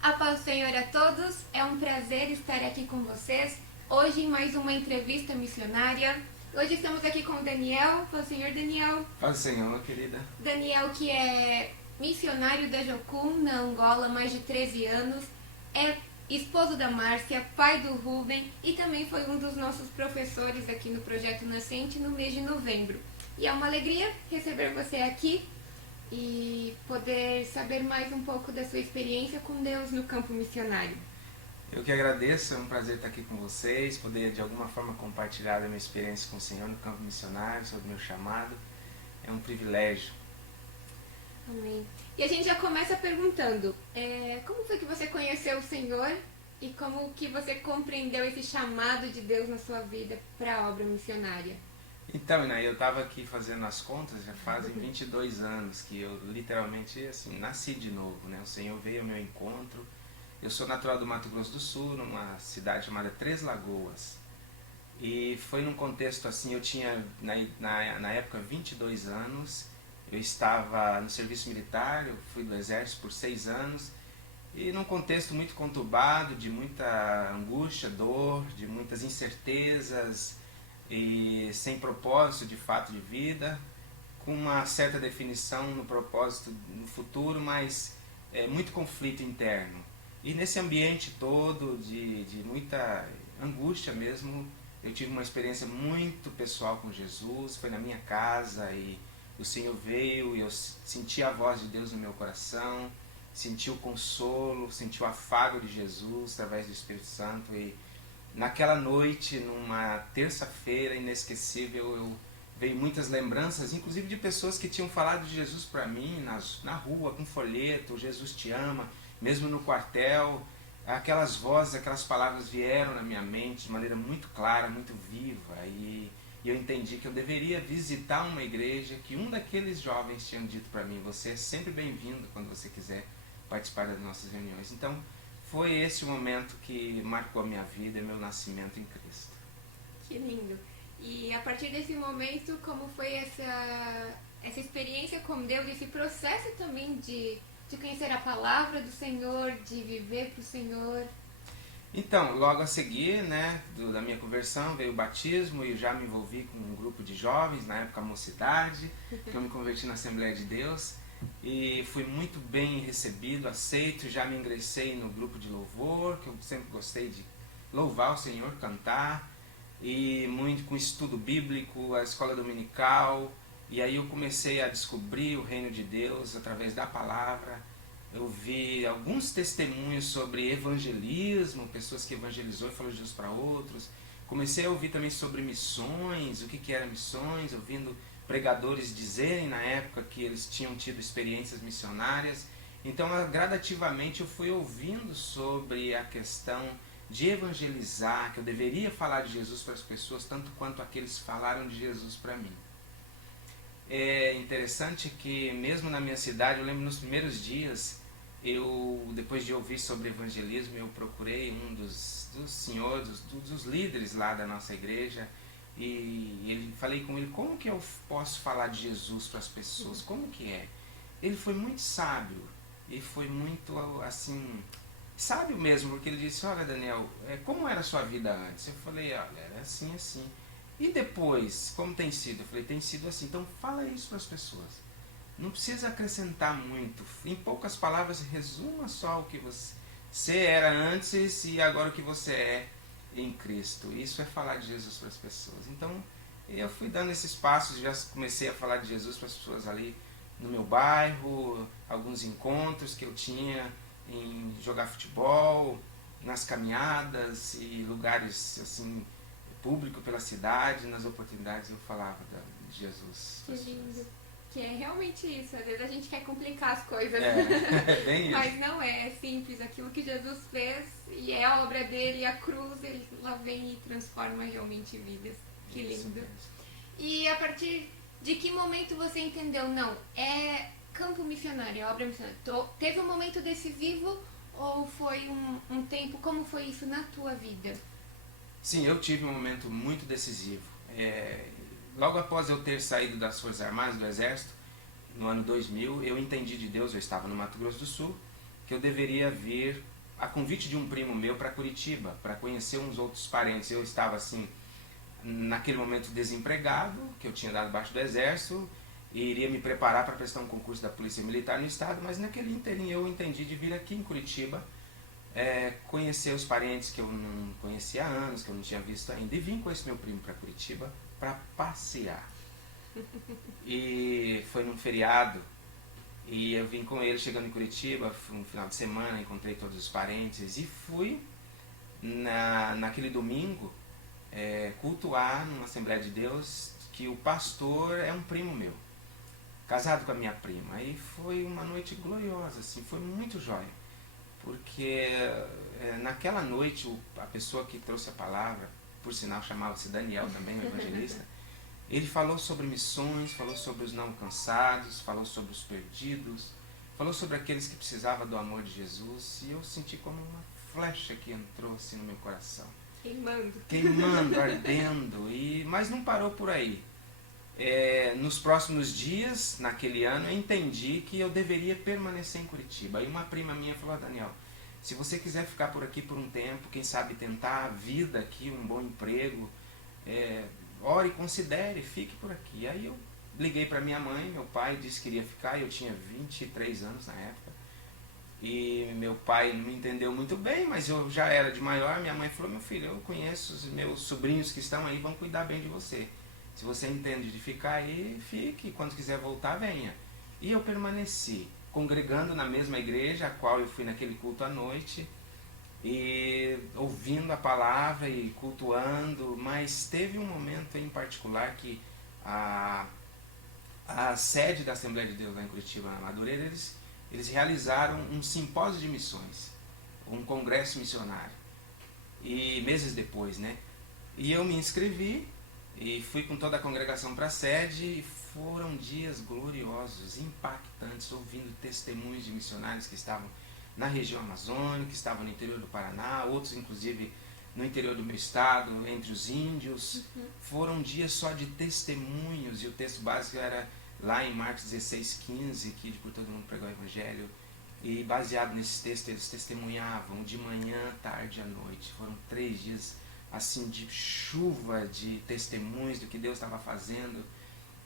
A paz do Senhor a todos, é um prazer estar aqui com vocês, hoje em mais uma entrevista missionária. Hoje estamos aqui com o Daniel, o Senhor Daniel. Paz do Senhor, querida. Daniel, que é missionário da Jocum, na Angola, há mais de 13 anos, é esposo da Márcia, pai do Rubem e também foi um dos nossos professores aqui no Projeto Nascente no mês de novembro. E é uma alegria receber você aqui e poder saber mais um pouco da sua experiência com Deus no campo missionário. Eu que agradeço, é um prazer estar aqui com vocês, poder de alguma forma compartilhar a minha experiência com o Senhor no campo missionário, sobre o meu chamado. É um privilégio. Amém. E a gente já começa perguntando, como foi que você conheceu o Senhor e como que você compreendeu esse chamado de Deus na sua vida para a obra missionária? Então, né, eu estava aqui fazendo as contas, já fazem 22 anos que eu literalmente assim, nasci de novo, né? O Senhor veio ao meu encontro. Eu sou natural do Mato Grosso do Sul, numa cidade chamada Três Lagoas. E foi num contexto assim, eu tinha na época 22 anos, eu estava no serviço militar, eu fui do exército por 6 anos, e num contexto muito conturbado, de muita angústia, dor, de muitas incertezas, e sem propósito de fato de vida, com uma certa definição no propósito no futuro, mas muito conflito interno. E nesse ambiente todo de muita angústia mesmo, eu tive uma experiência muito pessoal com Jesus, foi na minha casa e o Senhor veio e eu senti a voz de Deus no meu coração, senti o consolo, senti o afago de Jesus através do Espírito Santo e naquela noite, numa terça-feira inesquecível, veio muitas lembranças, inclusive de pessoas que tinham falado de Jesus para mim na rua, com folheto, Jesus te ama, mesmo no quartel. Aquelas vozes, aquelas palavras vieram na minha mente de maneira muito clara, muito viva, e eu entendi que eu deveria visitar uma igreja que um daqueles jovens tinham dito para mim: você é sempre bem-vindo quando você quiser participar das nossas reuniões. Então, foi esse o momento que marcou a minha vida e meu nascimento em Cristo. Que lindo! E a partir desse momento, como foi essa experiência com Deus, esse processo também de conhecer a palavra do Senhor, de viver para o Senhor? Então, logo a seguir, né, da minha conversão, veio o batismo e já me envolvi com um grupo de jovens, na época a mocidade, que eu me converti na Assembleia de Deus. E fui muito bem recebido, aceito, já me ingressei no grupo de louvor, que eu sempre gostei de louvar o Senhor, cantar, e muito com estudo bíblico, a escola dominical, e aí eu comecei a descobrir o reino de Deus através da palavra. Eu vi alguns testemunhos sobre evangelismo, pessoas que evangelizou e falou de Jesus para outros. Comecei a ouvir também sobre missões, o que era missões, ouvindo pregadores dizerem na época que eles tinham tido experiências missionárias. Então, gradativamente eu fui ouvindo sobre a questão de evangelizar, que eu deveria falar de Jesus para as pessoas tanto quanto aqueles falaram de Jesus para mim. É interessante que mesmo na minha cidade, eu lembro nos primeiros dias, depois de ouvir sobre evangelismo, eu procurei um dos senhores, dos líderes lá da nossa igreja, e falei com ele: como que eu posso falar de Jesus para as pessoas? Como que é? Ele foi muito sábio, e foi muito assim, sábio mesmo, porque ele disse: olha, Daniel, como era a sua vida antes? Eu falei: olha, era assim, assim. E depois, como tem sido? Eu falei: tem sido assim. Então fala isso para as pessoas. Não precisa acrescentar muito. Em poucas palavras, resuma só o que você era antes e agora o que você é em Cristo. Isso é falar de Jesus para as pessoas. Então, eu fui dando esses passos, já comecei a falar de Jesus para as pessoas ali no meu bairro, alguns encontros que eu tinha em jogar futebol, nas caminhadas e lugares assim público pela cidade, nas oportunidades eu falava de Jesus. Que lindo! Que é realmente isso, às vezes a gente quer complicar as coisas, bem isso. Mas não é simples, aquilo que Jesus fez e é a obra dele, a cruz, ele lá vem e transforma realmente vidas. Que lindo! E a partir de que momento você entendeu, não, é campo missionário, é obra missionária? Teve um momento decisivo ou foi um tempo, como foi isso na tua vida? Sim, eu tive um momento muito decisivo. Logo após eu ter saído das Forças Armadas, do Exército, no ano 2000, eu entendi de Deus, eu estava no Mato Grosso do Sul, que eu deveria vir a convite de um primo meu para Curitiba, para conhecer uns outros parentes. Eu estava assim, naquele momento desempregado, que eu tinha dado baixo do exército, e iria me preparar para prestar um concurso da Polícia Militar no estado, mas naquele inteirinho eu entendi de vir aqui em Curitiba, conhecer os parentes que eu não conhecia há anos, que eu não tinha visto ainda, e vim com esse meu primo para Curitiba para passear. E foi num feriado, e eu vim com ele chegando em Curitiba, um final de semana, encontrei todos os parentes, e fui naquele domingo cultuar numa Assembleia de Deus, que o pastor é um primo meu, casado com a minha prima. E foi uma noite gloriosa, assim, foi muito jóia, porque naquela noite a pessoa que trouxe a palavra, por sinal chamava-se Daniel também, o evangelista, ele falou sobre missões, falou sobre os não alcançados, falou sobre os perdidos, falou sobre aqueles que precisavam do amor de Jesus, e eu senti como uma flecha que entrou assim no meu coração. Queimando, ardendo, mas não parou por aí. Nos próximos dias, naquele ano, eu entendi que eu deveria permanecer em Curitiba. Aí uma prima minha falou: Daniel, se você quiser ficar por aqui por um tempo, quem sabe tentar a vida aqui, um bom emprego, ore, considere, fique por aqui. Aí eu liguei para minha mãe, meu pai disse que iria ficar, eu tinha 23 anos na época, e meu pai não me entendeu muito bem, mas eu já era de maior. Minha mãe falou: meu filho, eu conheço os meus sobrinhos que estão aí, vão cuidar bem de você. Se você entende de ficar aí, fique, quando quiser voltar, venha. E eu permaneci, congregando na mesma igreja, a qual eu fui naquele culto à noite, e ouvindo a palavra e cultuando. Mas teve um momento em particular que a sede da Assembleia de Deus lá em Curitiba, na Madureira, eles realizaram um simpósio de missões, um congresso missionário, e meses depois, né? E eu me inscrevi e fui com toda a congregação para a sede, e foram dias gloriosos, impactantes, ouvindo testemunhos de missionários que estavam na região amazônica, que estavam no interior do Paraná, outros inclusive no interior do meu estado, entre os índios. Foram dias só de testemunhos, e o texto básico era lá em Marcos 16:15, que por todo mundo pregou o evangelho, e baseado nesse texto eles testemunhavam de manhã, tarde e à noite. Foram 3 dias assim de chuva de testemunhos do que Deus estava fazendo,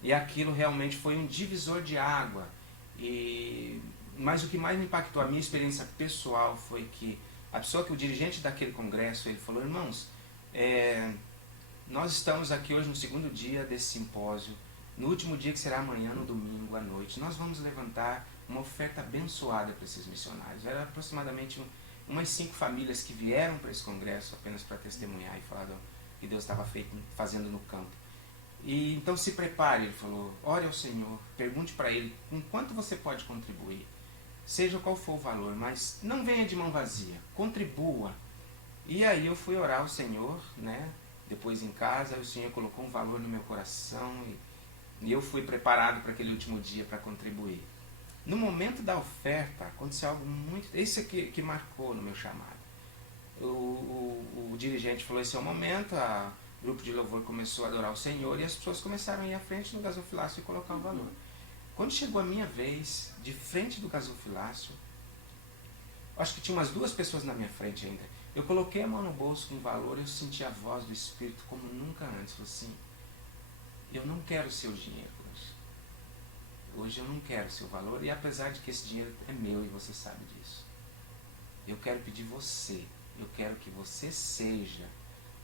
e aquilo realmente foi um divisor de água. Mas o que mais me impactou, a minha experiência pessoal, foi que a pessoa, que o dirigente daquele congresso, ele falou: irmãos, nós estamos aqui hoje no segundo dia desse simpósio, no último dia, que será amanhã, no domingo à noite, nós vamos levantar uma oferta abençoada para esses missionários. Era aproximadamente umas 5 famílias que vieram para esse congresso apenas para testemunhar e falar do que Deus estava fazendo no campo. E então se prepare, ele falou, ore ao Senhor, pergunte para Ele com quanto você pode contribuir, seja qual for o valor, mas não venha de mão vazia, contribua. E aí eu fui orar ao Senhor, né? Depois em casa, o Senhor colocou um valor no meu coração, e eu fui preparado para aquele último dia para contribuir. No momento da oferta, aconteceu algo muito... Isso aqui que marcou no meu chamado. O dirigente falou: esse é o momento. O grupo de louvor começou a adorar o Senhor, e as pessoas começaram a ir à frente do gasofilácio e colocar o valor. Quando chegou a minha vez, de frente do gasofilácio, acho que tinha umas 2 pessoas na minha frente ainda, eu coloquei a mão no bolso com o valor, e eu senti a voz do Espírito como nunca antes. Falei assim: eu não quero o seu dinheiro hoje. Hoje eu não quero o seu valor, e apesar de que esse dinheiro é meu e você sabe disso, eu quero pedir você, eu quero que você seja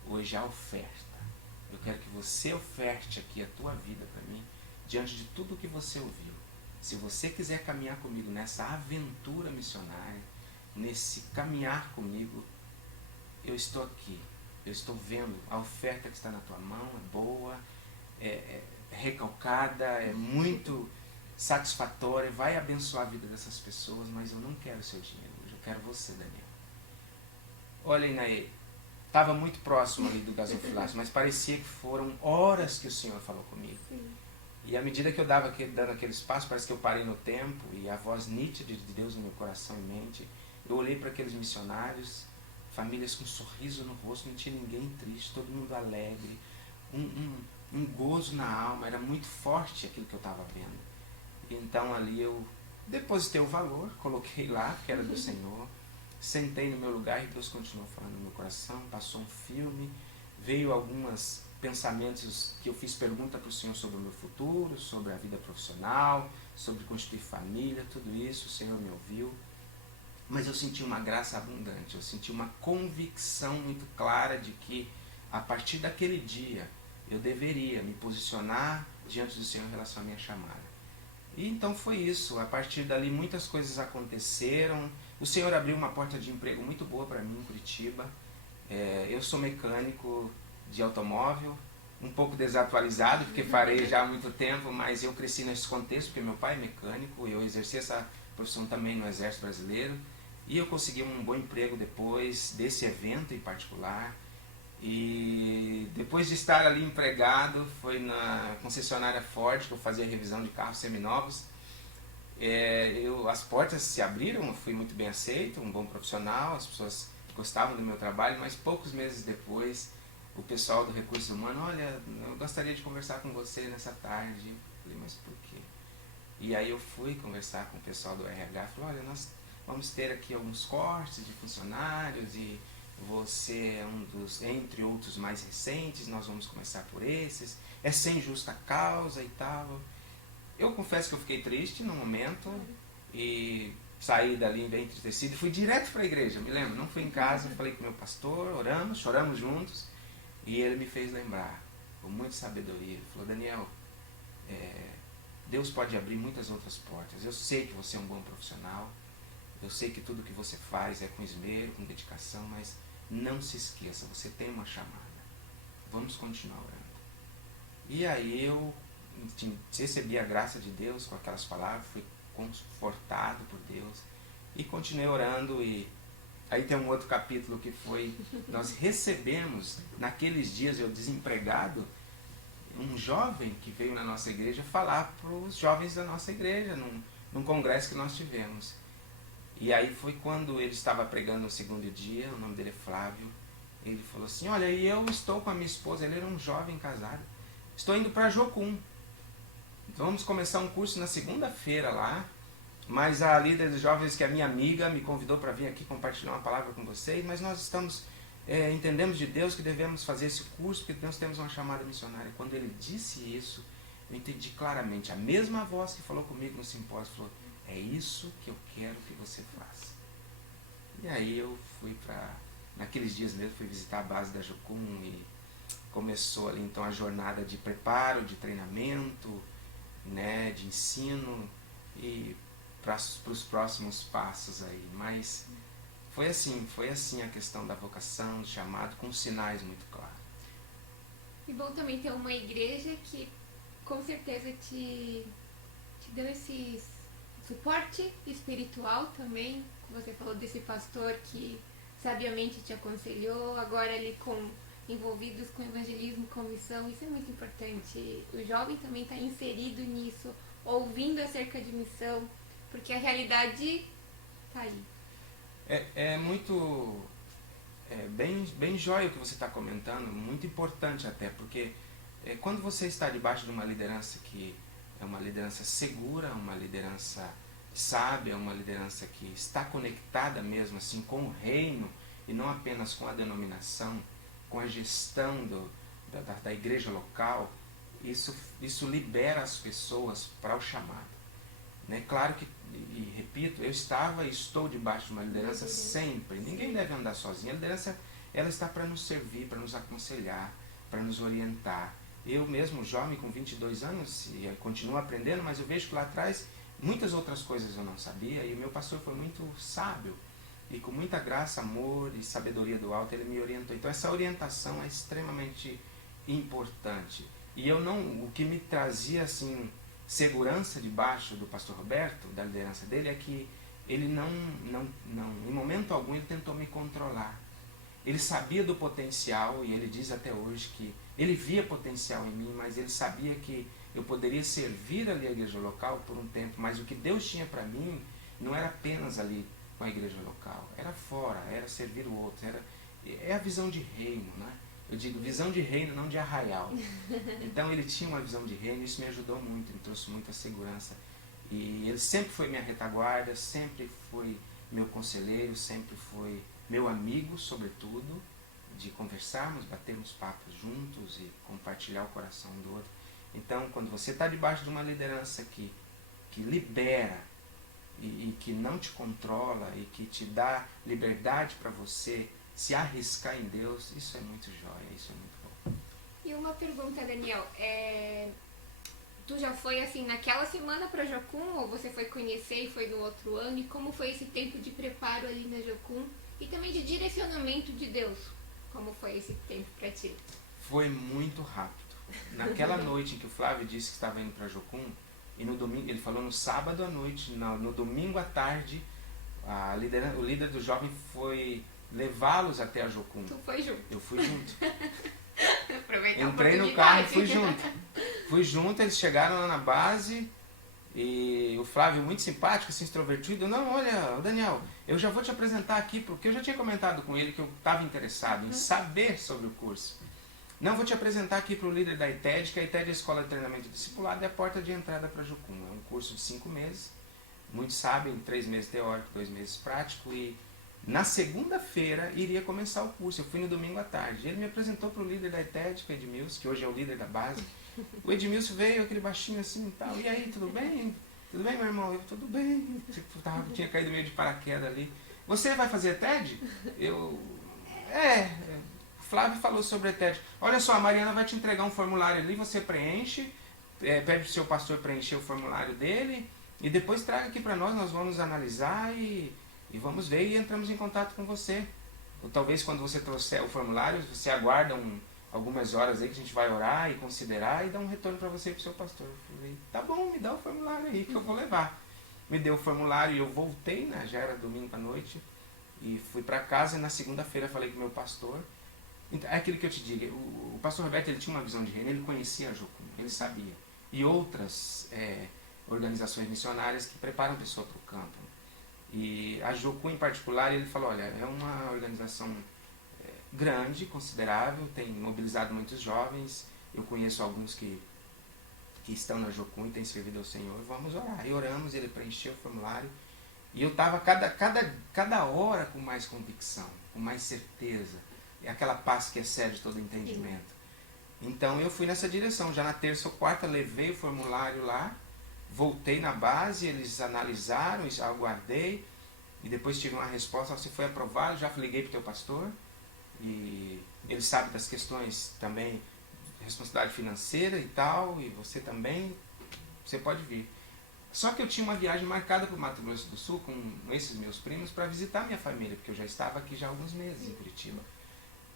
hoje a oferta. Eu quero que você oferte aqui a tua vida para mim, diante de tudo que você ouviu. Se você quiser caminhar comigo nessa aventura missionária, nesse caminhar comigo, eu estou aqui. Eu estou vendo a oferta que está na tua mão, é boa, é recalcada, é muito satisfatória, vai abençoar a vida dessas pessoas, mas eu não quero o seu dinheiro hoje, eu quero você, Daniel. Olha, Inaê, estava muito próximo ali do gasofilácio, mas parecia que foram horas que o Senhor falou comigo. Sim. E à medida que eu dava dando aquele espaço, parece que eu parei no tempo, e a voz nítida de Deus no meu coração e mente, eu olhei para aqueles missionários, famílias com um sorriso no rosto, não tinha ninguém triste, todo mundo alegre, um gozo na alma, era muito forte aquilo que eu estava vendo. E então ali eu Depositei o valor, coloquei lá, porque era do Senhor. Sentei no meu lugar e Deus continuou falando no meu coração. Passou um filme, veio alguns pensamentos que eu fiz pergunta para o Senhor sobre o meu futuro, sobre a vida profissional, sobre constituir família, tudo isso. O Senhor me ouviu. Mas eu senti uma graça abundante, eu senti uma convicção muito clara de que a partir daquele dia eu deveria me posicionar diante do Senhor em relação à minha chamada. E então foi isso, a partir dali muitas coisas aconteceram. O Senhor abriu uma porta de emprego muito boa para mim em Curitiba. Eu sou mecânico de automóvel, um pouco desatualizado, porque farei já há muito tempo, mas eu cresci nesse contexto, porque meu pai é mecânico, eu exerci essa profissão também no Exército Brasileiro, e eu consegui um bom emprego depois desse evento em particular. E depois de estar ali empregado, foi na concessionária Ford que eu fazia revisão de carros seminovos. As portas se abriram, eu fui muito bem aceito, um bom profissional, as pessoas gostavam do meu trabalho, mas poucos meses depois, o pessoal do Recursos Humanos, olha, eu gostaria de conversar com você nessa tarde. Eu falei, mas por quê? E aí eu fui conversar com o pessoal do RH, falei, olha, nós vamos ter aqui alguns cortes de funcionários e você é um dos, entre outros mais recentes, nós vamos começar por esses, é sem justa causa e tal. Eu confesso que eu fiquei triste no momento e saí dali bem entristecido e fui direto para a igreja, me lembro, não fui em casa, falei com meu pastor, oramos, choramos juntos e ele me fez lembrar, com muita sabedoria, ele falou, Daniel, Deus pode abrir muitas outras portas, eu sei que você é um bom profissional, eu sei que tudo que você faz é com esmero, com dedicação, mas não se esqueça, você tem uma chamada. Vamos continuar orando. E aí eu recebi a graça de Deus com aquelas palavras, fui confortado por Deus e continuei orando. E aí tem um outro capítulo que foi, nós recebemos, naqueles dias eu desempregado, um jovem que veio na nossa igreja falar para os jovens da nossa igreja, num congresso que nós tivemos. E aí foi quando ele estava pregando no segundo dia, o nome dele é Flávio, ele falou assim, olha, e eu estou com a minha esposa, ele era um jovem casado, estou indo para Jocum, vamos começar um curso na segunda-feira lá, mas a líder dos jovens, que é a minha amiga, me convidou para vir aqui compartilhar uma palavra com vocês, mas nós entendemos de Deus que devemos fazer esse curso, porque nós temos uma chamada missionária. Quando ele disse isso, eu entendi claramente, a mesma voz que falou comigo no simpósio, falou, é isso que eu quero que você faça. E aí eu fui naqueles dias mesmo, fui visitar a base da Jocum e começou ali então a jornada de preparo, de treinamento, né, de ensino e para os próximos passos aí. Mas foi assim a questão da vocação, do chamado, com sinais muito claros. E bom também ter uma igreja que com certeza te deu esse suporte espiritual também. Você falou desse pastor que sabiamente te aconselhou, agora ele envolvidos com evangelismo, com missão, isso é muito importante. O jovem também está inserido nisso, ouvindo acerca de missão, porque a realidade está aí. Bem jóia o que você está comentando, muito importante até, porque quando você está debaixo de uma liderança que é uma liderança segura, uma liderança sábia, uma liderança que está conectada mesmo assim com o reino e não apenas com a denominação, com a gestão da igreja local, isso libera as pessoas para o chamado. Né? Claro que, e repito, eu estava e estou debaixo de uma liderança sempre. Ninguém deve andar sozinho. A liderança ela está para nos servir, para nos aconselhar, para nos orientar. Eu mesmo, jovem, com 22 anos, e continuo aprendendo, mas eu vejo que lá atrás muitas outras coisas eu não sabia, e o meu pastor foi muito sábio, e com muita graça, amor e sabedoria do alto, ele me orientou. Então essa orientação é extremamente importante. E o que me trazia assim segurança debaixo do pastor Roberto, da liderança dele, é que ele em momento algum ele tentou me controlar. Ele sabia do potencial, e ele diz até hoje que ele via potencial em mim, mas ele sabia que eu poderia servir ali a igreja local por um tempo, mas o que Deus tinha para mim não era apenas ali com a igreja local, era fora, era servir o outro, é a visão de reino, né? Eu digo visão de reino, não de arraial. Então ele tinha uma visão de reino, isso me ajudou muito, me trouxe muita segurança. E ele sempre foi minha retaguarda, sempre foi meu conselheiro, sempre foi meu amigo, sobretudo, de conversarmos, batermos papos juntos e compartilhar o coração do outro. Então, quando você está debaixo de uma liderança que libera e que não te controla e que te dá liberdade para você se arriscar em Deus, isso é muito jóia, isso é muito bom. E uma pergunta, Daniel, tu já foi assim naquela semana para Jocum ou você foi conhecer e foi no outro ano? E como foi esse tempo de preparo ali na Jocum e também de direcionamento de Deus? Como foi esse tempo para ti? Foi muito rápido. Naquela noite em que o Flávio disse que estava indo para Jocum, e no domingo, ele falou no sábado à noite, no domingo à tarde, o líder do jovem foi levá-los até a Jocum. Tu foi junto? Eu fui junto. Entrei no carro e fui junto. Fui junto, eles chegaram lá na base e o Flávio, muito simpático, assim, extrovertido, não, olha, Daniel, eu já vou te apresentar aqui, porque eu já tinha comentado com ele que eu estava interessado em saber sobre o curso. Não, vou te apresentar aqui para o líder da ITED, que a ITED é a Escola de Treinamento Discipulado, é a porta de entrada para Jocum. É um curso de 5 meses, muitos sabem, 3 meses teórico, 2 meses prático, e na segunda-feira iria começar o curso. Eu fui no domingo à tarde. Ele me apresentou para o líder da ITED, que é o Edmilson, que hoje é o líder da base. O Edmilson veio, aquele baixinho assim e tal. E aí, tudo bem? Tudo bem, meu irmão? Eu, tudo bem. Tinha caído meio de paraquedas ali. Você vai fazer TED? Eu... O Flávio falou sobre a TED. Olha só, a Mariana vai te entregar um formulário ali, você preenche, pede para o seu pastor preencher o formulário dele, e depois traga aqui para nós vamos analisar e vamos ver e entramos em contato com você. Ou talvez quando você trouxer o formulário, você aguarda algumas horas aí que a gente vai orar e considerar e dar um retorno para você e para o seu pastor. Eu falei, tá bom, me dá o formulário aí que eu vou levar. Me deu o formulário e eu voltei, né, já era domingo à noite, e fui para casa e na segunda-feira falei com o meu pastor. É aquilo que eu te digo, o pastor Roberto, ele tinha uma visão de reino, ele conhecia a Jocum, ele sabia. E outras organizações missionárias que preparam a pessoa para o campo. E a Jocum em particular, ele falou, olha, é uma organização grande, considerável, tem mobilizado muitos jovens, eu conheço alguns que estão na Jocum e têm servido ao Senhor, vamos orar. E oramos, ele preencheu o formulário, e eu estava cada hora com mais convicção, com mais certeza, é aquela paz que excede todo entendimento. Então eu fui nessa direção, já na terça ou quarta levei o formulário lá, voltei na base, eles analisaram, aguardei, e depois tive uma resposta, você foi aprovado, já liguei para o teu pastor, e ele sabe das questões também, responsabilidade financeira e tal, e você também, você pode vir. Só que eu tinha uma viagem marcada para o Mato Grosso do Sul com esses meus primos para visitar minha família, porque eu já estava aqui já há alguns meses em Curitiba.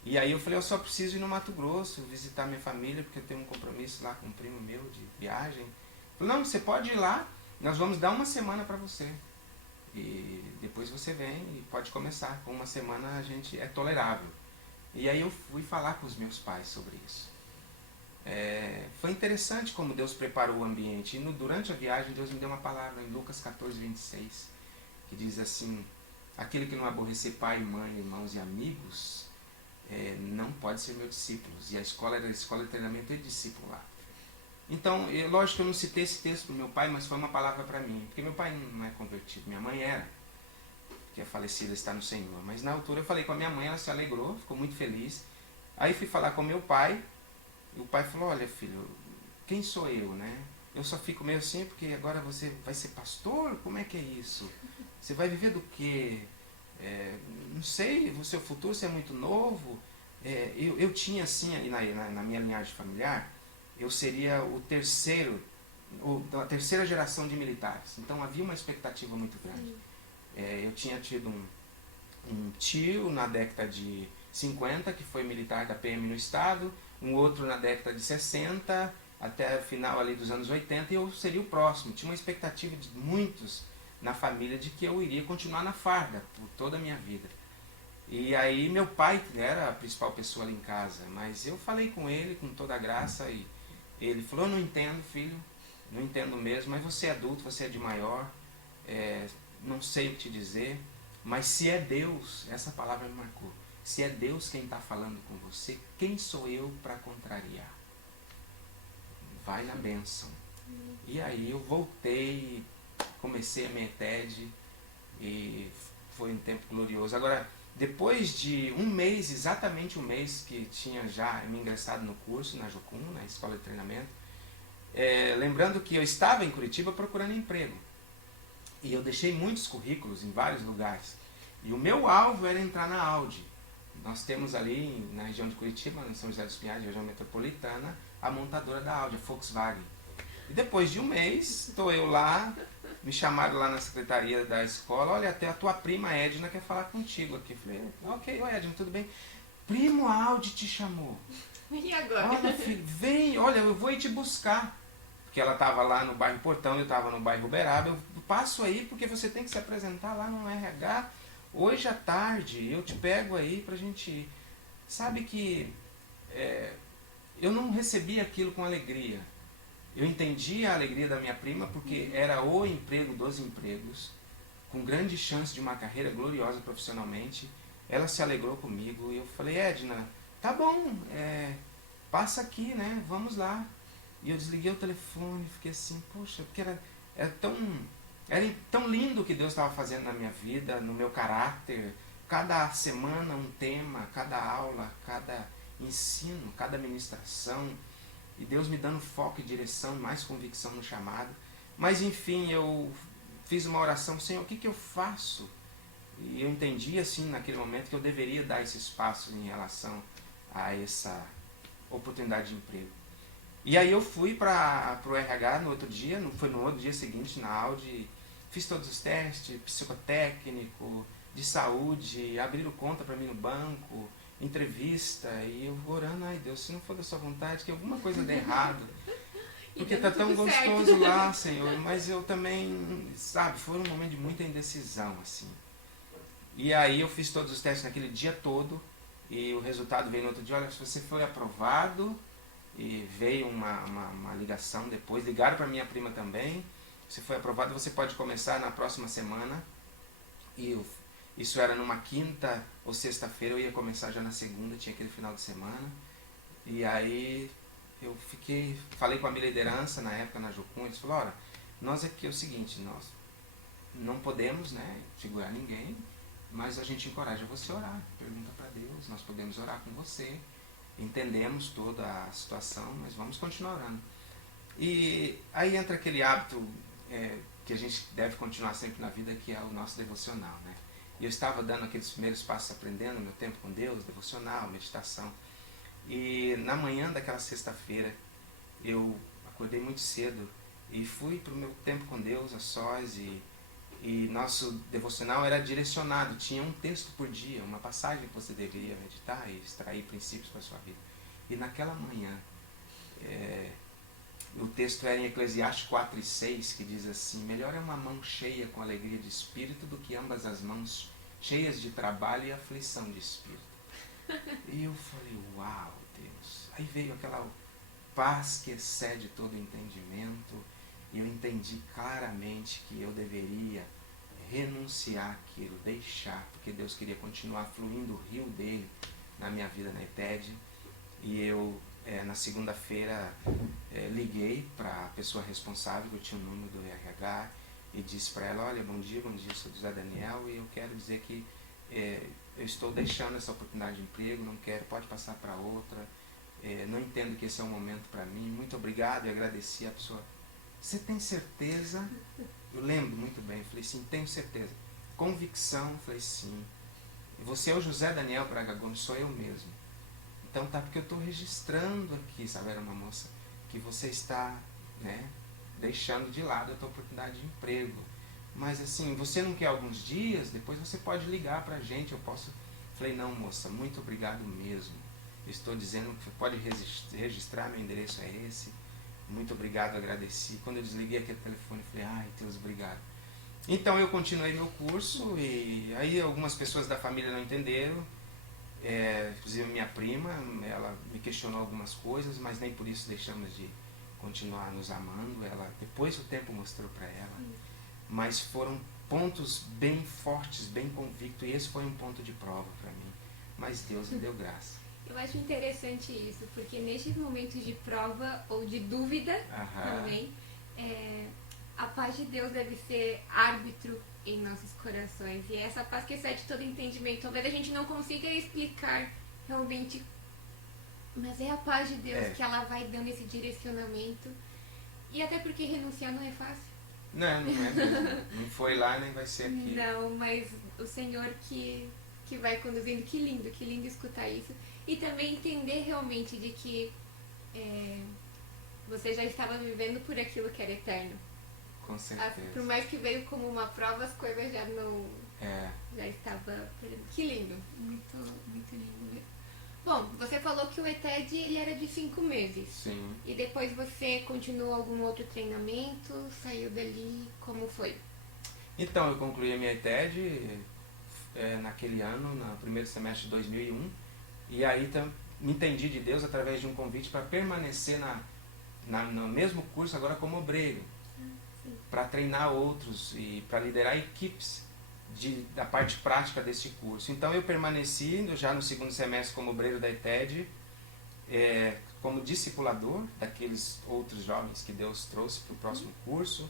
E aí eu falei, eu só preciso ir no Mato Grosso, visitar minha família, porque eu tenho um compromisso lá com um primo meu de viagem. Eu falei, não, você pode ir lá, nós vamos dar uma semana para você. E depois você vem e pode começar. Com uma semana a gente é tolerável. E aí eu fui falar com os meus pais sobre isso. Foi interessante como Deus preparou o ambiente. E durante a viagem Deus me deu uma palavra em Lucas 14, 26, que diz assim, aquele que não aborrecer pai, mãe, irmãos e amigos, não pode ser meu discípulo. E a escola era a escola de treinamento e discipulado. Então, lógico que eu não citei esse texto para o meu pai, mas foi uma palavra para mim. Porque meu pai não é convertido, minha mãe era, que é falecida, está no Senhor. Mas na altura eu falei com a minha mãe, ela se alegrou, ficou muito feliz. Aí fui falar com meu pai, e o pai falou, olha filho, quem sou eu, né? Eu só fico meio assim, porque agora você vai ser pastor? Como é que é isso? Você vai viver do quê? Não sei, o seu futuro, você é muito novo. Eu tinha assim, na minha linhagem familiar, eu seria a terceira geração de militares. Então havia uma expectativa muito grande. Eu tinha tido um tio na década de 50, que foi militar da PM no estado, um outro na década de 60, até o final ali dos anos 80, e eu seria o próximo. Tinha uma expectativa de muitos na família de que eu iria continuar na farda por toda a minha vida. E aí meu pai era a principal pessoa ali em casa, mas eu falei com ele com toda a graça e ele falou, eu não entendo, filho, não entendo mesmo, mas você é adulto, você é de maior, não sei o que te dizer, mas se é Deus, essa palavra me marcou, se é Deus quem está falando com você, quem sou eu para contrariar? Vai na bênção. E aí eu voltei, comecei a minha TED e foi um tempo glorioso. Agora, depois de um mês, exatamente um mês que tinha já me ingressado no curso, na Jocum, na escola de treinamento, lembrando que eu estava em Curitiba procurando emprego. E eu deixei muitos currículos em vários lugares. E o meu alvo era entrar na Audi. Nós temos ali na região de Curitiba, em São José dos Pinhais, região metropolitana, a montadora da Audi, a Volkswagen. E depois de um mês, estou eu lá, me chamaram lá na secretaria da escola, olha, até a tua prima Edna quer falar contigo aqui. Falei, ok, oi Edna, tudo bem? Primo Audi te chamou. E agora? Olha, filho, vem, olha, eu vou ir te buscar. Porque ela estava lá no bairro Portão, eu estava no bairro Uberaba, eu passo aí porque você tem que se apresentar lá no RH hoje à tarde, eu te pego aí pra gente ir. Sabe que eu não recebi aquilo com alegria. Eu entendi a alegria da minha prima porque era o emprego dos empregos, com grande chance de uma carreira gloriosa profissionalmente. Ela se alegrou comigo e eu falei, Edna, tá bom, passa aqui, né, vamos lá. E eu desliguei o telefone, fiquei assim, poxa, porque era tão lindo o que Deus estava fazendo na minha vida, no meu caráter. Cada semana um tema, cada aula, cada ensino, cada ministração. E Deus me dando foco e direção, mais convicção no chamado. Mas enfim, eu fiz uma oração, Senhor, o que eu faço? E eu entendi assim naquele momento que eu deveria dar esse espaço em relação a essa oportunidade de emprego. E aí eu fui para o RH no outro dia, foi no outro dia seguinte na Audi, fiz todos os testes, psicotécnico, de saúde, abriram conta para mim no banco, entrevista, e eu orando, ai Deus, se não for da sua vontade, que alguma coisa dê errado. Porque tá tão gostoso certo lá, Senhor, mas eu também, sabe, foi um momento de muita indecisão, assim. E aí eu fiz todos os testes naquele dia todo, e o resultado veio no outro dia, olha, se você foi aprovado, e veio uma ligação depois, ligaram para minha prima também, você foi aprovado, você pode começar na próxima semana. E isso era numa quinta ou sexta-feira, eu ia começar já na segunda, tinha aquele final de semana. E aí eu falei com a minha liderança na época na Jocum, eles falaram, olha, nós aqui é o seguinte, nós não podemos, né, segurar ninguém, mas a gente encoraja você a orar, pergunta para Deus, nós podemos orar com você, entendemos toda a situação, mas vamos continuar orando. E aí entra aquele hábito que a gente deve continuar sempre na vida, que é o nosso devocional, né? E eu estava dando aqueles primeiros passos aprendendo meu tempo com Deus, devocional, meditação. E na manhã daquela sexta-feira, eu acordei muito cedo e fui para o meu tempo com Deus, a sós, e nosso devocional era direcionado, tinha um texto por dia, uma passagem que você deveria meditar e extrair princípios para a sua vida. E naquela manhã, o texto era em Eclesiastes 4:6, que diz assim, melhor é uma mão cheia com alegria de espírito do que ambas as mãos cheias de trabalho e aflição de espírito. E eu falei, uau, Deus. Aí veio aquela paz que excede todo entendimento, e eu entendi claramente que eu deveria renunciar aquilo, deixar, porque Deus queria continuar fluindo o rio dele na minha vida na ETED. E eu, na segunda-feira, liguei para a pessoa responsável, eu tinha o número do RH, e disse para ela, olha, bom dia, sou José Daniel, e eu quero dizer que eu estou deixando essa oportunidade de emprego, não quero, pode passar para outra, não entendo que esse é um momento para mim, muito obrigado, e agradeci a pessoa. Você tem certeza? Eu lembro muito bem, eu falei sim, tenho certeza. Convicção, eu falei sim. Você é o José Daniel Braga Gomes, sou eu mesmo. Então tá, porque eu estou registrando aqui, sabe, era uma moça, que você está, né, deixando de lado a tua oportunidade de emprego. Mas assim, você não quer alguns dias? Depois você pode ligar pra gente, eu posso... Falei, não moça, muito obrigado mesmo. Estou dizendo que você pode registrar, meu endereço é esse. Muito obrigado, agradeci. Quando eu desliguei aquele telefone, falei, ai Deus, obrigado. Então eu continuei meu curso e aí algumas pessoas da família não entenderam. Inclusive minha prima, ela me questionou algumas coisas, mas nem por isso deixamos de continuar nos amando. Depois o tempo mostrou para ela. Mas foram pontos bem fortes, bem convictos, e esse foi um ponto de prova para mim. Mas Deus me deu graça. Eu acho interessante isso, porque nesses momentos de prova ou de dúvida também, A paz de Deus deve ser árbitro em nossos corações. E é essa paz que excede todo entendimento. Talvez a gente não consiga explicar realmente, mas é a paz de Deus que ela vai dando esse direcionamento. E até porque renunciar não é fácil. Não, não é mesmo. Não foi lá nem vai ser aqui. Não, mas o Senhor que vai conduzindo. Que lindo escutar isso. E também entender realmente de que você já estava vivendo por aquilo que era eterno. Com certeza. Por mais que veio como uma prova, as coisas já não... Já estava... Que lindo. Muito, muito lindo mesmo. Bom, você falou que o ETED ele era de 5 meses. Sim. E depois você continuou algum outro treinamento? Saiu dali? Como foi? Então, eu concluí a minha ETED naquele ano, no primeiro semestre de 2001. E aí me entendi de Deus através de um convite para permanecer no mesmo curso agora como obreiro. Para treinar outros e para liderar equipes da parte prática desse curso. Então eu permaneci já no segundo semestre como obreiro da ETED, como discipulador daqueles outros jovens que Deus trouxe para o próximo curso.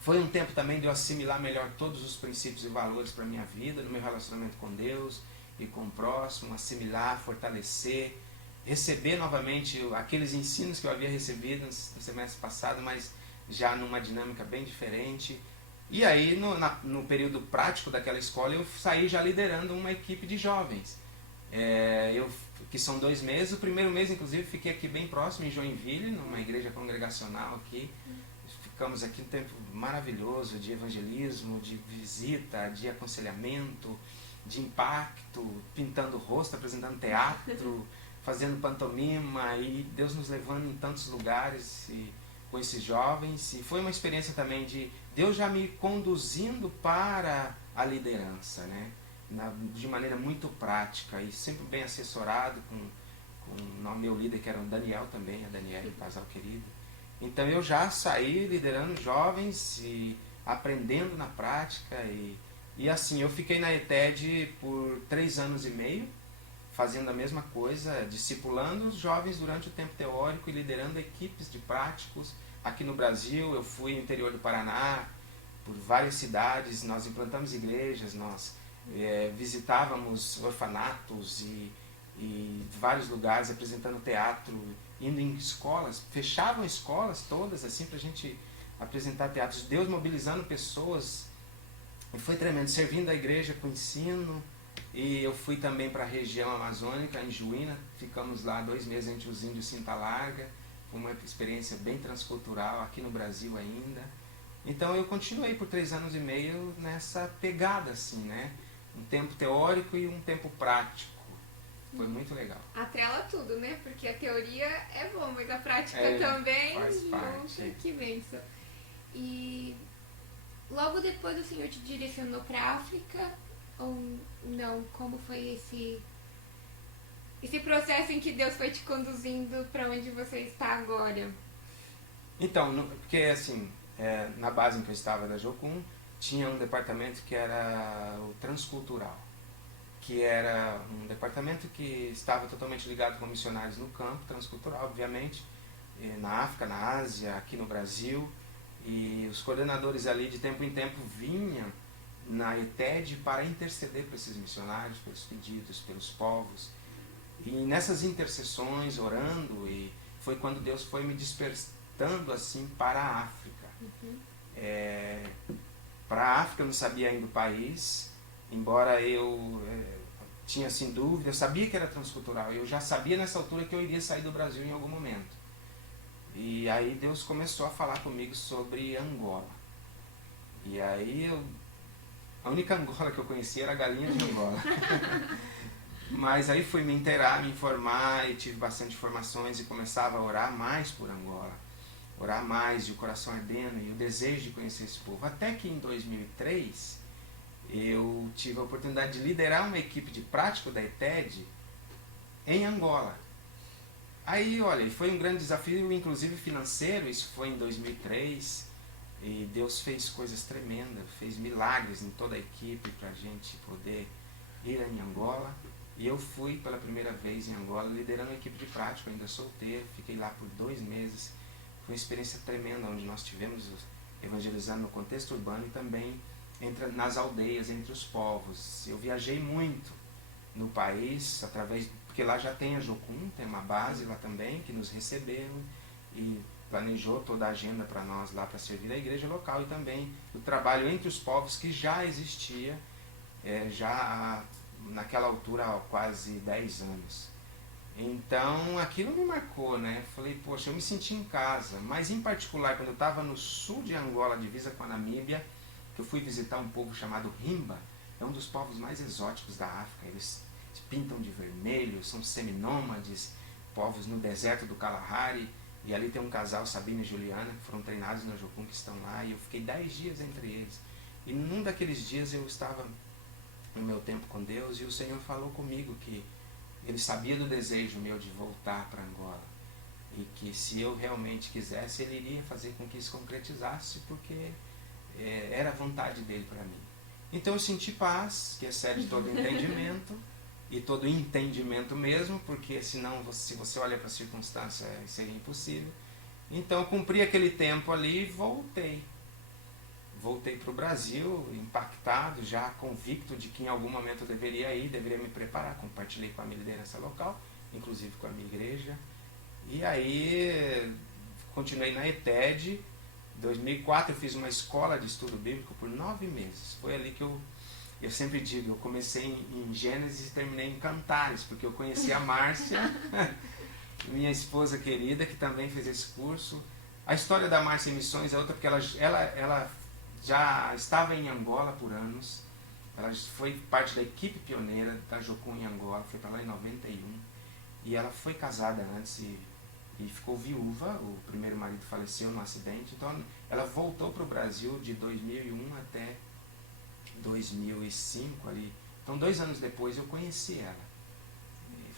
Foi um tempo também de eu assimilar melhor todos os princípios e valores para a minha vida, no meu relacionamento com Deus e com o próximo, assimilar, fortalecer, receber novamente aqueles ensinos que eu havia recebido no semestre passado, mas já numa dinâmica bem diferente. E aí, no período prático daquela escola, eu saí já liderando uma equipe de jovens. Que são 2 meses. O primeiro mês, inclusive, fiquei aqui bem próximo, em Joinville, numa igreja congregacional aqui. Ficamos aqui um tempo maravilhoso de evangelismo, de visita, de aconselhamento, de impacto, pintando o rosto, apresentando teatro, fazendo pantomima, e Deus nos levando em tantos lugares com esses jovens. E foi uma experiência também de Deus já me conduzindo para a liderança, né? De maneira muito prática e sempre bem assessorado com o meu líder, que era o Daniel também, a Daniela, um casal querido. Então eu já saí liderando jovens e aprendendo na prática e assim, eu fiquei na ETED por 3 anos e meio, fazendo a mesma coisa, discipulando os jovens durante o tempo teórico e liderando equipes de práticos. Aqui no Brasil, eu fui no interior do Paraná, por várias cidades, nós implantamos igrejas, nós visitávamos orfanatos e vários lugares, apresentando teatro, indo em escolas, fechavam escolas todas assim para a gente apresentar teatros, Deus mobilizando pessoas, e foi tremendo, servindo a igreja com ensino. E eu fui também para a região amazônica, em Juína, ficamos lá 2 meses entre os índios Cinta Larga, foi uma experiência bem transcultural, aqui no Brasil ainda. Então eu continuei por 3 anos e meio nessa pegada assim, né? Um tempo teórico e um tempo prático. Foi muito legal. Atrela tudo, né? Porque a teoria é bom, mas a prática também. Faz parte. Que bênção. E logo depois o Senhor te direcionou para a África ou não? Como foi esse processo em que Deus foi te conduzindo para onde você está agora? Então, porque assim, na base em que eu estava da Jocum, tinha um departamento que era o transcultural, que era um departamento que estava totalmente ligado com missionários no campo, transcultural, obviamente, na África, na Ásia, aqui no Brasil, e os coordenadores ali de tempo em tempo vinham na ETED para interceder por esses missionários, pelos pedidos, pelos povos. E nessas intercessões, orando, e foi quando Deus foi me despertando assim para a África. Para a África eu não sabia ainda o país, embora eu tinha assim dúvida, eu sabia que era transcultural, eu já sabia nessa altura que eu iria sair do Brasil em algum momento. E aí Deus começou a falar comigo sobre Angola. E aí a única Angola que eu conhecia era a galinha de Angola. Mas aí fui me inteirar, me informar, e tive bastante informações e começava a orar mais por Angola. Orar mais, e o coração ardendo, e o desejo de conhecer esse povo. Até que em 2003, eu tive a oportunidade de liderar uma equipe de prático da ETED em Angola. Aí, olha, foi um grande desafio, inclusive financeiro, isso foi em 2003, e Deus fez coisas tremendas, fez milagres em toda a equipe para a gente poder ir em Angola. E eu fui pela primeira vez em Angola, liderando a equipe de prático, ainda solteiro, fiquei lá por 2 meses. Foi uma experiência tremenda, onde nós tivemos evangelizando no contexto urbano e também nas aldeias, entre os povos. Eu viajei muito no país, porque lá já tem a Jocum, tem uma base lá também, que nos recebeu e planejou toda a agenda para nós lá, para servir a igreja local, e também o trabalho entre os povos que já existia, já naquela altura há quase 10 anos. Então aquilo me marcou, né? Falei, poxa, eu me senti em casa, mas em particular quando eu estava no sul de Angola, divisa com a Namíbia, que eu fui visitar um povo chamado Himba, é um dos povos mais exóticos da África. Eles se pintam de vermelho, são seminômades, povos no deserto do Kalahari, e ali tem um casal, Sabina e Juliana, que foram treinados na Jocum, que estão lá, e eu fiquei 10 dias entre eles. E num daqueles dias eu estava no meu tempo com Deus, e o Senhor falou comigo que Ele sabia do desejo meu de voltar para Angola, e que se eu realmente quisesse, Ele iria fazer com que isso concretizasse, porque era a vontade dele para mim. Então eu senti paz, que excede todo entendimento, e todo entendimento mesmo, porque senão, se você olha para a circunstância, seria impossível. Então eu cumpri aquele tempo ali e voltei. Voltei para o Brasil, impactado, já convicto de que em algum momento eu deveria ir, deveria me preparar. Compartilhei com a minha liderança local, inclusive com a minha igreja. E aí continuei na ETED. Em 2004 eu fiz uma escola de estudo bíblico por 9 meses. Foi ali que eu sempre digo, eu comecei em Gênesis e terminei em Cantares, porque eu conheci a Márcia, minha esposa querida, que também fez esse curso. A história da Márcia em Missões é outra, porque ela já estava em Angola por anos, ela foi parte da equipe pioneira da Jocum em Angola, foi para lá em 91, e ela foi casada antes e ficou viúva, o primeiro marido faleceu num acidente, então ela voltou para o Brasil de 2001 até 2005 ali. Então 2 anos depois eu conheci ela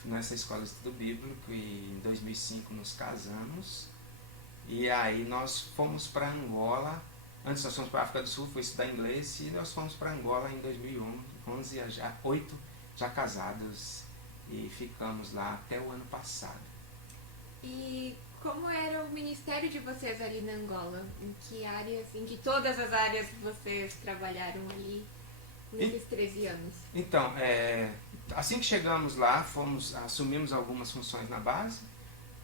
nessa escola de estudo bíblico, e em 2005 nos casamos, e aí nós fomos para Angola. Antes nós fomos para a África do Sul, fui estudar inglês, e nós fomos para Angola em 2011, já 8 já casados, e ficamos lá até o ano passado. E como era o ministério de vocês ali na Angola? Em que áreas, em que todas as áreas vocês trabalharam ali nesses 13 anos? Então, assim que chegamos lá, assumimos algumas funções na base.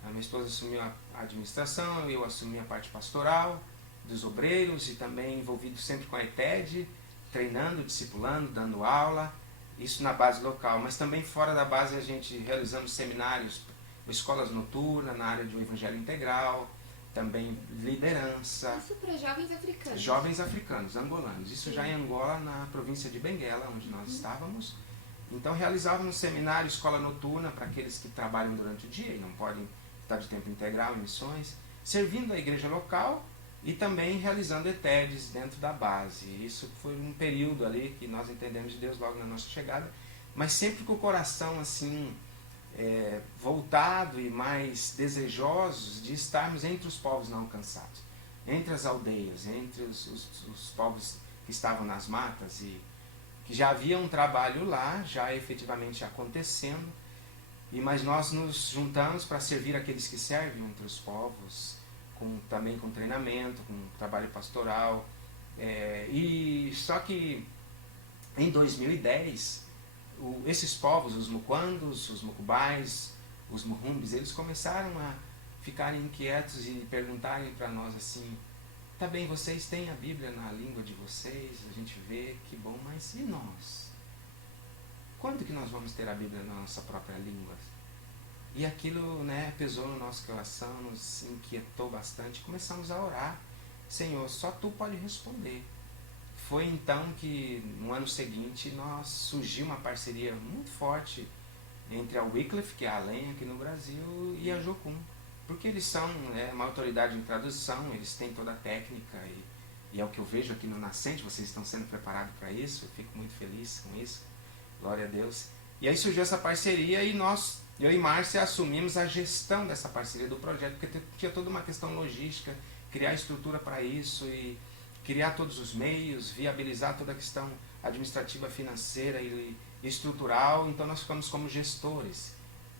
A minha esposa assumiu a administração, eu assumi a parte pastoral dos obreiros, e também envolvido sempre com a ETED, treinando, discipulando, dando aula, isso na base local. Mas também fora da base a gente realizamos seminários, escolas noturnas na área de um evangelho integral, também liderança. Isso para jovens africanos? Jovens africanos, angolanos. Isso Sim. já em Angola, na província de Benguela, onde nós estávamos. Então realizávamos seminário, escola noturna para aqueles que trabalham durante o dia e não podem estar de tempo integral em missões, servindo a igreja local e também realizando ETEDs dentro da base. Isso foi um período ali que nós entendemos de Deus logo na nossa chegada, mas sempre com o coração assim, voltado e mais desejosos de estarmos entre os povos não alcançados, entre as aldeias, entre os povos que estavam nas matas, e que já havia um trabalho lá, já efetivamente acontecendo, mas nós nos juntamos para servir aqueles que servem entre os povos, também com treinamento, com trabalho pastoral, e só que em 2010 esses povos, os muquandos, os mucubais, os murumbis, eles começaram a ficarem inquietos e perguntarem para nós assim: tá bem, vocês têm a Bíblia na língua de vocês, a gente vê, que bom, mas e nós? Quando que nós vamos ter a Bíblia na nossa própria língua? E aquilo, pesou no nosso coração, nos inquietou bastante. Começamos a orar: Senhor, só Tu pode responder. Foi então que no ano seguinte surgiu uma parceria muito forte entre a Wycliffe, que é a lenha aqui no Brasil, e a Jocum, porque eles são uma autoridade em tradução, eles têm toda a técnica, e é o que eu vejo aqui no Nascente. Vocês estão sendo preparados para isso, eu fico muito feliz com isso, glória a Deus. E aí surgiu essa parceria, e eu e Márcia assumimos a gestão dessa parceria do projeto, porque tinha toda uma questão logística, criar estrutura para isso, e criar todos os meios, viabilizar toda a questão administrativa, financeira e estrutural. Então nós ficamos como gestores,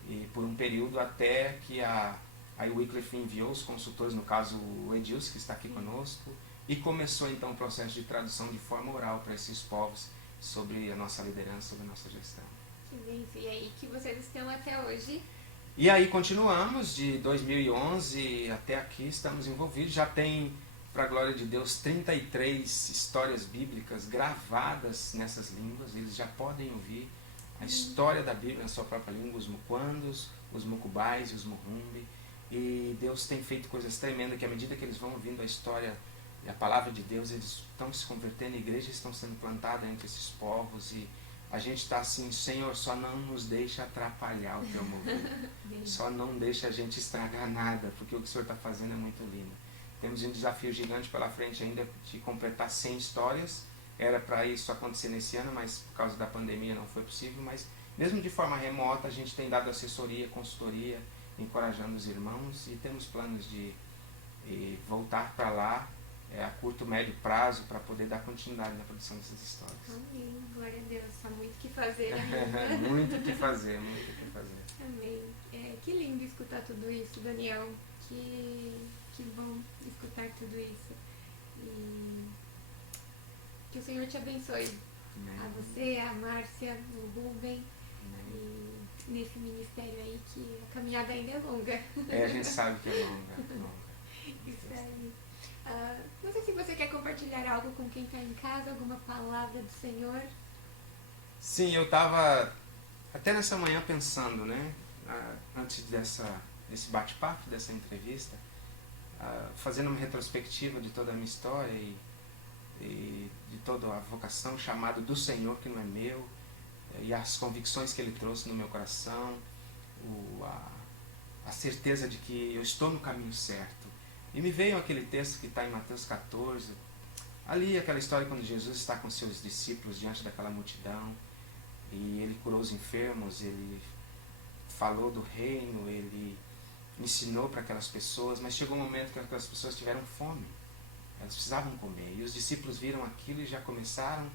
e por um período até que a Wycliffe enviou os consultores, no caso o Edilson, que está aqui conosco, E começou então o processo de tradução de forma oral para esses povos sobre a nossa liderança, sobre a nossa gestão. Que bênção. E aí que vocês estão até hoje? E aí continuamos, de 2011 até aqui estamos envolvidos. Já tem, para a glória de Deus, 33 histórias bíblicas gravadas nessas línguas. Eles já podem ouvir a história da Bíblia na sua própria língua, os muquandos, os mucubais e os murrumbi. E Deus tem feito coisas tremendas, que à medida que eles vão ouvindo a história e a palavra de Deus, eles estão se convertendo, igrejas estão sendo plantadas entre esses povos, e a gente está assim: Senhor, só não nos deixa atrapalhar o teu mover, só não deixa a gente estragar nada, porque o que o Senhor está fazendo é muito lindo. Temos um desafio gigante pela frente ainda de completar 100 histórias. Era para isso acontecer nesse ano, mas por causa da pandemia não foi possível. Mas mesmo de forma remota, a gente tem dado assessoria, consultoria, encorajando os irmãos, e temos planos de voltar para lá a curto, médio prazo, para poder dar continuidade na produção dessas histórias. Amém. Glória a Deus. Há muito o que fazer ainda. Muito o que fazer, muito o que fazer. Amém. Que lindo escutar tudo isso, Daniel. Que bom escutar tudo isso. E que o Senhor te abençoe. Amém. A você, a Márcia, o Rubem. Amém. E nesse ministério aí, que a caminhada ainda é longa. A gente sabe que é longa. Isso aí. Não sei se você quer compartilhar algo com quem está em casa, alguma palavra do Senhor. Sim, eu estava até nessa manhã pensando, né, antes desse bate-papo, dessa entrevista, fazendo uma retrospectiva de toda a minha história e de toda a vocação, chamado do Senhor, que não é meu, e as convicções que Ele trouxe no meu coração, a certeza de que eu estou no caminho certo. E me veio aquele texto que está em Mateus 14, ali aquela história quando Jesus está com seus discípulos diante daquela multidão, e Ele curou os enfermos, Ele falou do reino, Ele ensinou para aquelas pessoas, mas chegou um momento que aquelas pessoas tiveram fome, elas precisavam comer, e os discípulos viram aquilo e já começaram,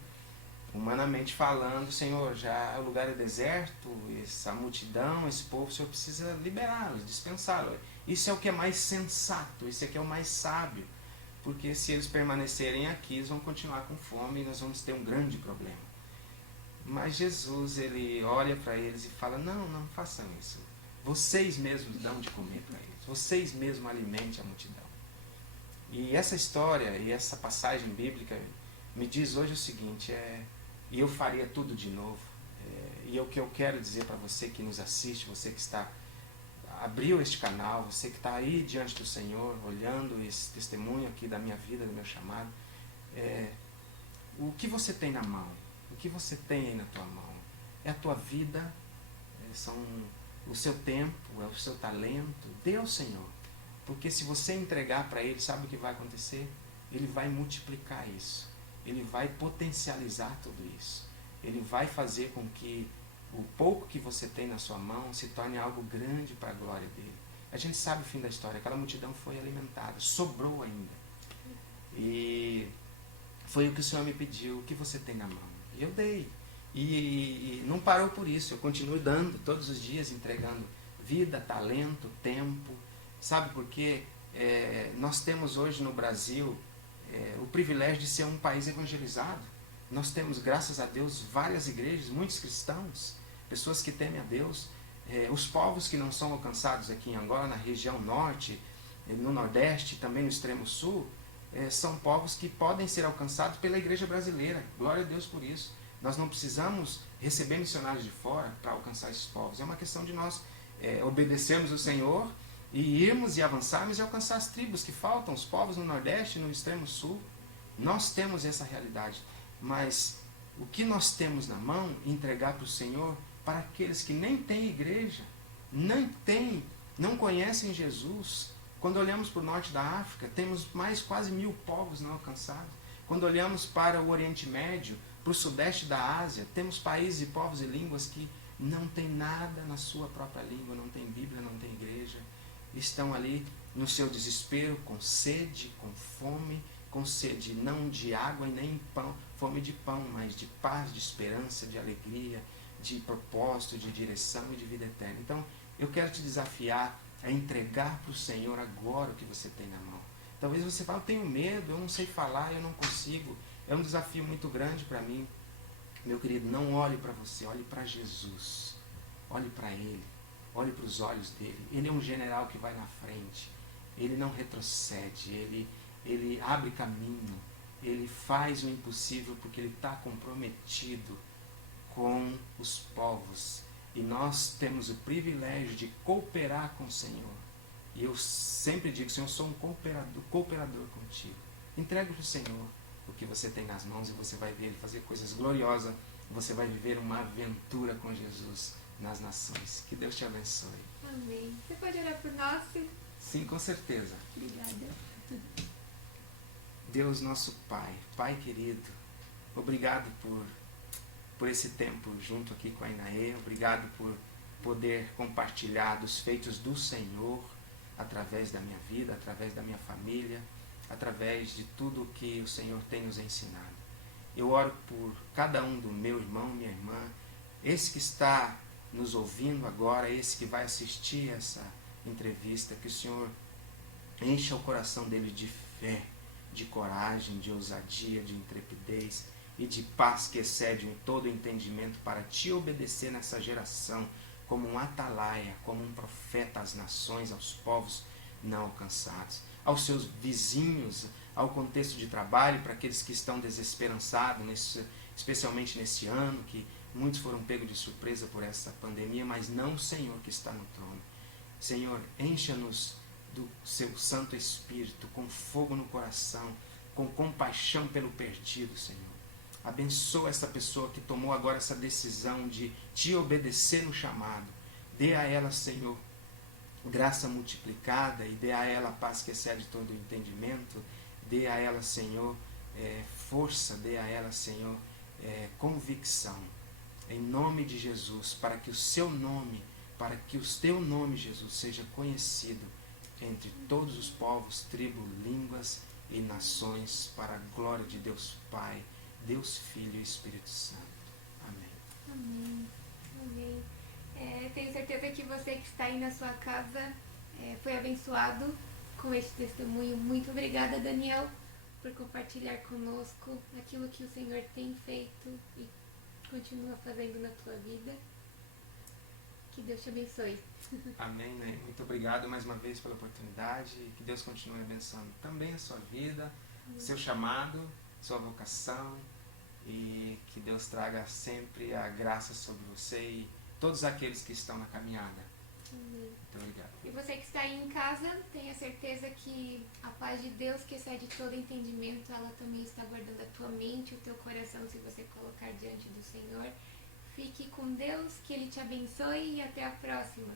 humanamente falando: Senhor, já o lugar é deserto, essa multidão, esse povo, o Senhor precisa liberá-los, dispensá-los. Isso é o que é mais sensato, isso é o que é o mais sábio, porque se eles permanecerem aqui, eles vão continuar com fome e nós vamos ter um grande problema. Mas Jesus, Ele olha para eles e fala: não façam isso, vocês mesmos dão de comer para eles, vocês mesmos alimentem a multidão. E essa história e essa passagem bíblica me diz hoje o seguinte: e eu faria tudo de novo. E é o que eu quero dizer para você que nos assiste, você que abriu este canal, você que está aí diante do Senhor, olhando esse testemunho aqui da minha vida, do meu chamado, o que você tem na mão? O que você tem aí na tua mão? É a tua vida, são o seu tempo, é o seu talento. Dê ao Senhor, porque se você entregar para Ele, sabe o que vai acontecer? Ele vai multiplicar isso, Ele vai potencializar tudo isso, Ele vai fazer com que o pouco que você tem na sua mão se torne algo grande para a glória dele. A gente sabe o fim da história, aquela multidão foi alimentada, sobrou ainda. E foi o que o Senhor me pediu: o que você tem na mão? E eu dei. E não parou por isso, eu continuo dando todos os dias, entregando vida, talento, tempo. Sabe por quê? Nós temos hoje no Brasil o privilégio de ser um país evangelizado. Nós temos, graças a Deus, várias igrejas, muitos cristãos, pessoas que temem a Deus. Os povos que não são alcançados aqui em Angola, na região norte, no nordeste, também no extremo sul, são povos que podem ser alcançados pela igreja brasileira. Glória a Deus por isso. Nós não precisamos receber missionários de fora para alcançar esses povos. É uma questão de nós obedecermos o Senhor e irmos e avançarmos e alcançar as tribos que faltam, os povos no nordeste e no extremo sul. Nós temos essa realidade. Mas o que nós temos na mão, entregar para o Senhor, para aqueles que nem têm igreja, não conhecem Jesus. Quando olhamos para o norte da África, temos mais quase 1000 povos não alcançados. Quando olhamos para o Oriente Médio, para o sudeste da Ásia, temos países e povos e línguas que não têm nada na sua própria língua, não tem Bíblia, não tem igreja. Estão ali no seu desespero, com sede, com fome, com sede não de água e nem pão, fome de pão, mas de paz, de esperança, de alegria, de propósito, de direção e de vida eterna. Então, eu quero te desafiar a entregar para o Senhor agora o que você tem na mão. Talvez você fale, eu tenho medo, eu não sei falar, eu não consigo. É um desafio muito grande para mim. Meu querido, não olhe para você, olhe para Jesus. Olhe para Ele. Olhe para os olhos dele. Ele é um general que vai na frente. Ele não retrocede. Ele abre caminho. Ele faz o impossível porque ele está comprometido com os povos. E nós temos o privilégio de cooperar com o Senhor. E eu sempre digo, Senhor, eu sou um cooperador contigo. Entregue para o Senhor o que você tem nas mãos e você vai ver Ele fazer coisas gloriosas. Você vai viver uma aventura com Jesus nas nações. Que Deus te abençoe. Amém. Você pode orar por nós? Sim, com certeza. Obrigada. Deus, nosso Pai, Pai querido, obrigado por esse tempo junto aqui com a Inaê. Obrigado por poder compartilhar dos feitos do Senhor através da minha vida, através da minha família, através de tudo que o Senhor tem nos ensinado. Eu oro por cada um do meu irmão, minha irmã, esse que está nos ouvindo agora, esse que vai assistir essa entrevista, que o Senhor encha o coração dele de fé, de coragem, de ousadia, de intrepidez e de paz que excede em todo entendimento para te obedecer nessa geração como um atalaia, como um profeta às nações, aos povos não alcançados, aos seus vizinhos, ao contexto de trabalho, para aqueles que estão desesperançados, especialmente nesse ano, que muitos foram pegos de surpresa por essa pandemia, mas não o Senhor que está no trono. Senhor, encha-nos do seu Santo Espírito, com fogo no coração, com compaixão pelo perdido, Senhor. Abençoa essa pessoa que tomou agora essa decisão de te obedecer no chamado. Dê a ela, Senhor, graça multiplicada e dê a ela a paz que excede todo o entendimento. Dê a ela, Senhor, força, dê a ela, Senhor, convicção. Em nome de Jesus, para que o seu nome, para que o teu nome, Jesus, seja conhecido entre todos os povos, tribos, línguas e nações, para a glória de Deus Pai, Deus Filho e Espírito Santo. Amém. Amém. Amém. Tenho certeza que você que está aí na sua casa foi abençoado com este testemunho. Muito obrigada, Daniel, por compartilhar conosco aquilo que o Senhor tem feito e continua fazendo na tua vida. Que Deus te abençoe. Amém, né? Muito obrigado mais uma vez pela oportunidade. Que Deus continue abençoando também a sua vida, seu chamado, sua vocação, e que Deus traga sempre a graça sobre você e todos aqueles que estão na caminhada. Amém. Muito obrigado. E você que está aí em casa, tenha certeza que a paz de Deus, que excede todo entendimento, ela também está guardando a tua mente, o teu coração, se você colocar diante do Senhor. Fique com Deus, que Ele te abençoe e até a próxima.